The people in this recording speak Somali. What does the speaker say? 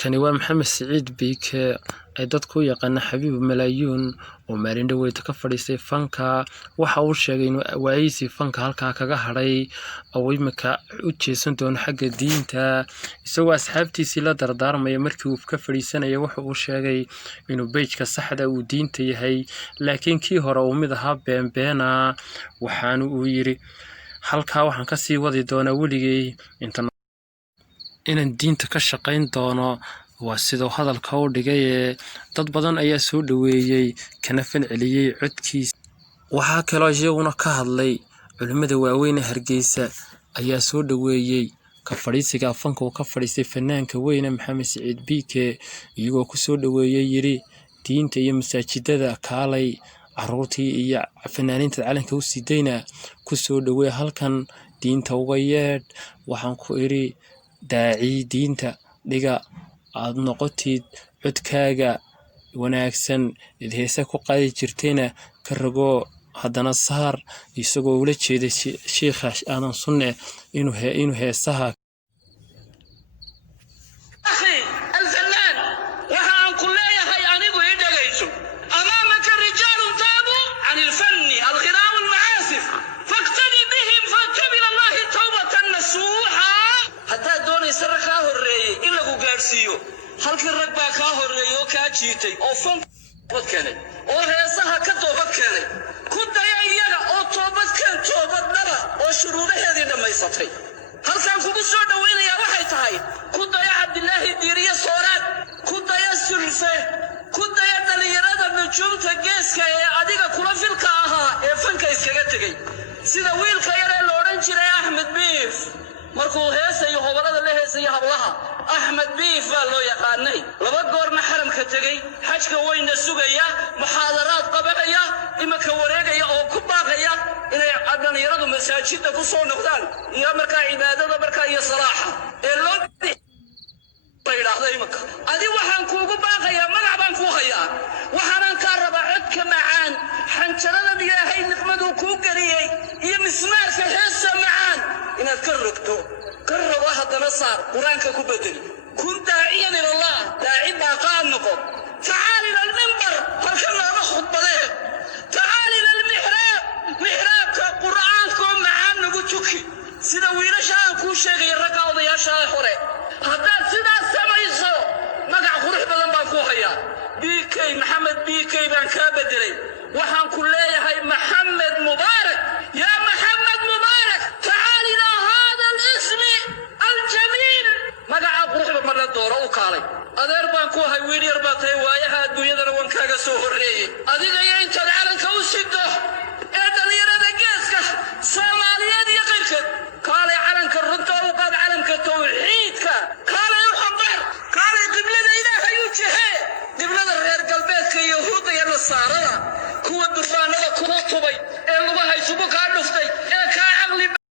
kani waa Maxamed Siciid Biike ay dadku yaqaan Xabiib Malayuun oo maalin dhaweyd ka fadhiistay fanka waxa uu sheegay in waayisi fanka halka kaga haray oo imika u jeesan doon xagga diinta isagoo asxaabtiisii la dardaarmay markii uu ka fadhiisanayay waxa uu sheegay inuu beejka saxda uu diinta yahay laakiin kii hore uu mid ahaa beenbeena waxaan uu yiri halka waxaan ka sii wadi doonaa weligay inaan diinta ka shaqayn doono waa sidoo hadalka u dhigay dad badan ayaa soo dhaweeyay kana falceliyay codkiisa waxa kale oo iyaguna ka hadlay culimada waaweyn ee Hargeysa ayaa soo dhaweeyay ka fadhiisiga fanka oo ka fadhiistay fanaanka weyn Maxamed Siciid Biike iyagoo ku soo dhaweeyay yiri diinta iyo masaajidada kaalay caruurtii iyo fanaaniinta calanka u sidayna ku soo dhaweey halkan diinta uga yeedh waxaan ku iri daaci diinta dhiga aad noqotid codkaaga wanaagsan heesa ku qaadi jirtayna ka rago haddana saar isagoo ula jeeday sheekha aanan sunne inuu heesaha halkii rag baa ka horeeyo ka jiitay oo fan wadkeenay oo heesaha ka toobad keenay ku dayay iyaga oo toobadnaba oo shuruudaheedii dhamaysatay halkan kugu soo dhaweynaya waxay tahay ku daya Cabdilaahi Diiriye Sooraad ku daya Sulfe ku daya dhalinyarada nujuumta geeska ee adiga kula filka ahaa ee fanka iskaga tagay sida wiilka yar ee la oran jiray Axmed Biif markuu heesayo hobalada la heesayo hablaha Axmed Biif baa loo yaqaanay laba goorna xaramka tagay xajka weyna sugaya muxaadaraad qabanaya imaka wareegaya oo ku baaqaya inay dhalinyaradu masaajidda ku soo noqdaan iyo markaa cibaadada markaa iyo salaaxa ee loo bayraahday imaka adi waxaan kuugu baaqaya magac baan ku hayaa waxaan ka rabaa codka macaan xanjarada Ilaahay niqmadu ku galiyay iyo mismaarka heesa macaan inaad ka rogto كرر واحد نصار قرآنك كبدل كنت داعيا إلى الله داعي باقانكم تعال إلى المنبر هركنا نخط بليه تعال إلى المحراب محرابك قرآنكم معانا قلتوكي سيدا ويلا شاء كو شيغي الرقا وضيا شاء حوري هذا سيدا سميسو مقع خروح بلن باكوهيا بيكي محمد بيكي بان كابدلي وحان كلية هاي محمد مبارك يا محمد مبارك تعال إلى هذا الاسم الجميل مقع قروح بمرة الدورة وكالي أدير بانكو هاي ويلير باتي وايها الدنيا دروان كاقا سوهر ريه أدير يا انت